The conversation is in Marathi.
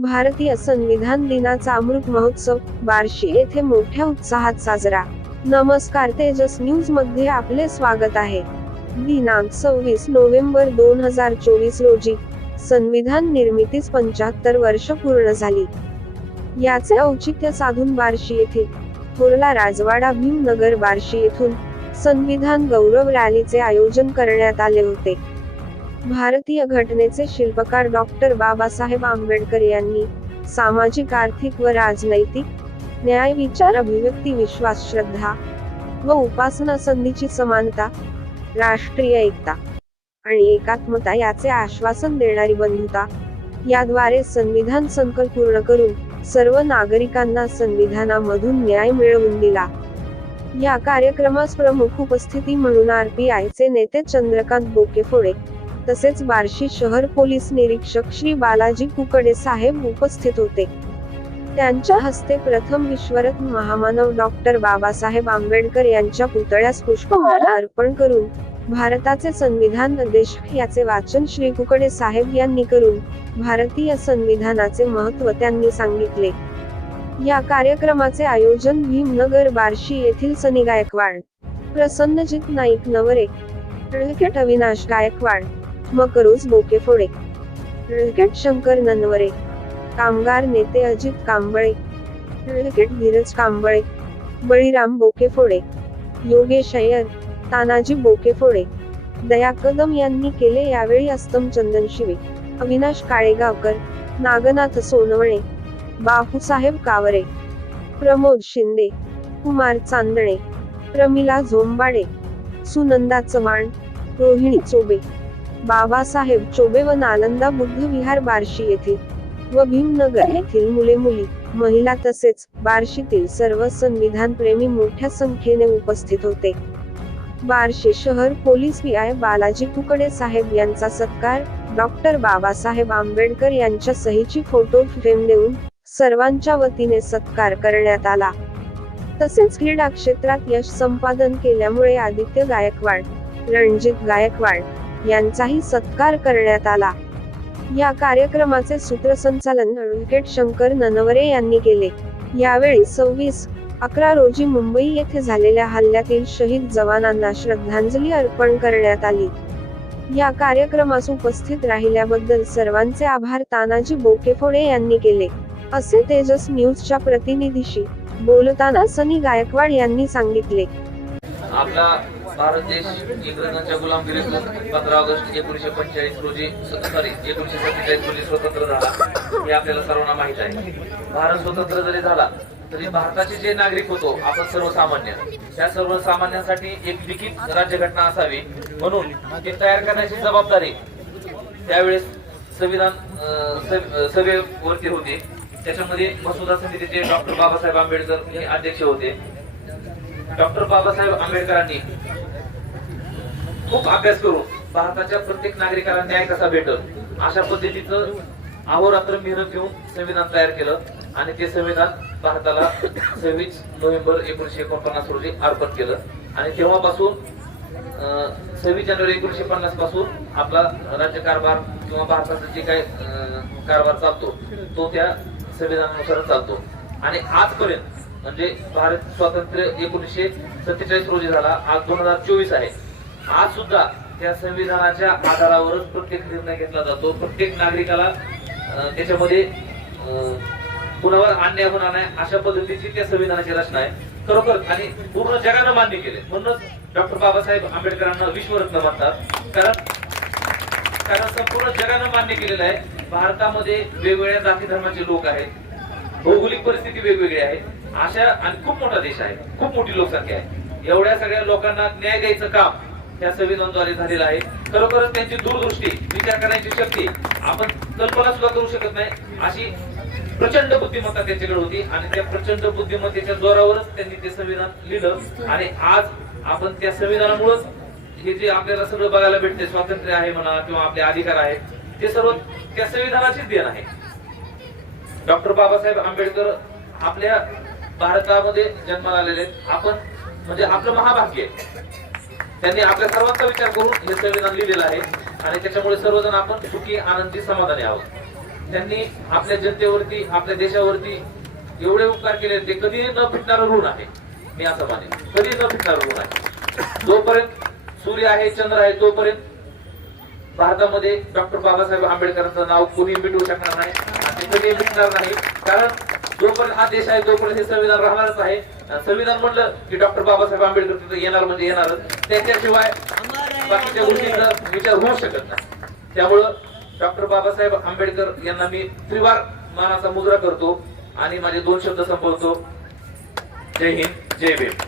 भारतीय संविधान दिनाचा अमृत महोत्सव बार्शी येथे मोठ्या उत्साहात साजरा. नमस्कार तेजस न्यूजमध्ये आपले स्वागत आहे. दिनांक सव्वीस नोव्हेंबर दोन हजार चोवीस रोजी संविधान निर्मितीस पंच्याहत्तर वर्ष पूर्ण झाली. याचे औचित्य साधून बार्शी येथे थोरला राजवाडा भीमनगर बार्शी येथून संविधान गौरव रॅलीचे आयोजन करण्यात आले होते. भारतीय घटनेचे शिल्पकार डॉक्टर बाबासाहेब आंबेडकर यांनी सामाजिक आर्थिक व राजनैतिक न्याय विचार अभिव्यक्ती विश्वास श्रद्धा व उपासना संधीची समानता राष्ट्रीय एकता आणि एकात्मता याचे आश्वासन देणारी बंधुता याद्वारे संविधान संकल्प पूर्ण करून सर्व नागरिकांना संविधानामधून न्याय मिळवून दिला. या कार्यक्रमास प्रमुख उपस्थिती म्हणून आरपीआयचे नेते चंद्रकांत बोकेफोडे तसेच बार्शी शहर पोलीस निरीक्षक श्री बालाजी कुकडे साहेब उपस्थित होते. त्यांच्या हस्ते प्रथम विश्वरत्न महामानव डॉक्टर बाबासाहेब आंबेडकर यांच्या पुतळ्यास पुष्पमाला अर्पण करून भारताचे संविधान देश याचे वाचन श्री कुकडे साहेब यांनी करून भारतीय संविधानाचे महत्त्व त्यांनी सांगितले. या कार्यक्रमाचे आयोजन भीमनगर बार्शी येथील सनी गायकवाड प्रसन्नजित नाईक नवरे अविनाश गायकवाड मकरूज बोकेफोडे टिळकेट शंकर ननवरे. कामगार नेते अजित कांबळे. टिळकेट धीरज कांबळे. बळीराम बोकेफोडे योगेश अय्यर. तानाजी बोकेफोडे दया कदम यांनी केले यावेळी अस्तम चंदन शिवे. अविनाश काळेगावकर. नागनाथ सोनवणे. बापूसाहेब कावरे. प्रमोद शिंदे. कुमार चांदणे. प्रमिला झोंबाडे. सुनंदा चव्हाण. रोहिणी चोबे. बाबासाहेब चोबे व नालंदा बुद्ध विहार बार्शी येथील व भीमनगर येथील मुले मुली महिला तसेच बार्शीतील सर्व संविधान प्रेमी मोठ्या संख्येने उपस्थित होते. बार्शी शहर police P I Balaji Kukade साहेब यांचा सत्कार डॉक्टर बाबासाहेब आंबेडकर यांच्या सहीची फोटो फ्रेम देऊन सर्वांच्या वतीने सत्कार करण्यात आला. तसेच क्रीडा क्षेत्रात यश संपादन केल्यामुळे आदित्य गायकवाड रणजित गायकवाड यांचाही सत्कार करण्यात आला. या कार्यक्रमाचे सूत्रसंचालन ॲडव्होकेट शंकर ननवरे यांनी केले. यावेळी सव्वीस अकरा रोजी मुंबई येथे झालेल्या हल्ल्यातील शहीद जवानांना श्रद्धांजली अर्पण करण्यात आली. या कार्यक्रमास उपस्थित राहिल्याबद्दल सर्वांचे आभार तानाजी बोकेफोडे यांनी केले. असे तेजस न्यूजच्या प्रतिनिधीशी बोलताना सनी गायकवाड यांनी सांगितले. आपला भारत देश इंग्रजांच्या गुलामगिरीतून पंधरा ऑगस्ट एकोणीशे पंचेचाळीस रोजी सॉरी एकोणीशे सत्तेचाळीस रोजी स्वतंत्र झाला. हे आपल्याला सर्वांना माहीत आहे. भारत स्वतंत्र जरी झाला तरी भारताचे जे नागरिक होतो आपण सर्वसामान्य. त्या सर्वसामान्यांसाठी एक लिखित राज्यघटना असावी. म्हणून ते तयार करण्याची जबाबदारी त्यावेळेस संविधान सभेवरती होते. त्याच्यामध्ये मसुदा समितीचे डॉक्टर बाबासाहेब आंबेडकर हे अध्यक्ष होते. डॉक्टर बाबासाहेब आंबेडकरांनी खूप अभ्यास करून भारताच्या प्रत्येक नागरिकाला न्याय कसा भेटल? अशा पद्धतीचं अहोरात्र मेहनत घेऊन संविधान तयार केलं आणि ते संविधान भारताला सव्वीस नोव्हेंबर एकोणीशे एकोणपन्नास रोजी अर्पण केलं. आणि तेव्हापासून अं, सव्वीस जानेवारी एकोणीशे पन्नासपासून आपला राज्यकारभार किंवा भारताचा जे काही अं, कारभार चालतो तो त्या संविधानानुसार चालतो. आणि आजपर्यंत म्हणजे भारत स्वातंत्र्य एकोणीशे सत्तेचाळीस रोजी झाला आज दोन हजार चोवीस आहे. आज सुद्धा त्या संविधानाच्या आधारावरच प्रत्येक निर्णय घेतला जातो. प्रत्येक नागरिकाला त्याच्यामध्ये अं, कुणावर अन्याय होणार नाही अशा पद्धतीची त्या संविधानाची रचना आहे. खरोखर आणि पूर्ण जगानं मान्य केले म्हणूनच डॉक्टर बाबासाहेब आंबेडकरांना विश्वरत्न म्हणतात कारण कारण संपूर्ण जगानं मान्य केलेलं आहे. भारतामध्ये वेगवेगळ्या जाती धर्माचे लोक आहेत. भौगोलिक परिस्थिती वेगवेगळी आहे. अशा आणि खूप मोठा देश आहे. खूप मोठी लोकसंख्या आहे. एवढ्या सगळ्या लोकांना न्याय द्यायचं काम या संविधानद्वारे झालेला आहे. खरोखरच त्यांची दूरदृष्टी विचार करण्याची शक्ती आपण कल्पना सुद्धा करू शकत नाही. अशी प्रचंड बुद्धिमत्ता त्यांच्याकडे होती आणि त्या प्रचंड बुद्धिमत्तेच्या जोरावरच त्यांनी ते संविधान लिहिलं. आणि आज आपण त्या संविधानामुळेच हे जे आपल्याला सगळं बघायला भेटते स्वातंत्र्य आहे म्हणा किंवा आपले अधिकार आहेत ते सर्व त्या संविधानाचीच देण आहे. डॉक्टर बाबासाहेब आंबेडकर आपल्या भारतामध्ये जन्माला आलेले आहेत. आपण म्हणजे आपलं महाभाग्य आहे. त्यांनी आपल्या सर्वांचा विचार करून हे संविधान लिहिलेलं आहे. आणि त्याच्यामुळे सर्वजण आपण सुखी आनंदी समाधानी आहोत. त्यांनी आपल्या जनतेवरती आपल्या देशावरती एवढे उपकार केले ते कधी न फिटणार ऋण आहे. मी असं मानेन. कधी न फिटणार ऋण आहे. जोपर्यंत सूर्य आहे चंद्र आहे तोपर्यंत भारतामध्ये डॉक्टर बाबासाहेब आंबेडकरांचं नाव कोणी मिटवू शकणार नाही. आणि कधी मिटणार नाही. कारण जोपर्यंत हा देश आहे तोपर्यंत हे संविधान राहणारच आहे. संविधान म्हणलं की डॉक्टर बाबासाहेब आंबेडकर येणार म्हणजे येणारच. त्याच्याशिवाय बाकीच्या गोष्टींचा विचार होऊ शकत नाही. त्यामुळं डॉक्टर बाबासाहेब आंबेडकर यांना मी त्रिवार मानाचा मुजरा करतो आणि माझे दोन शब्द संपवतो. जय हिंद जय भीम.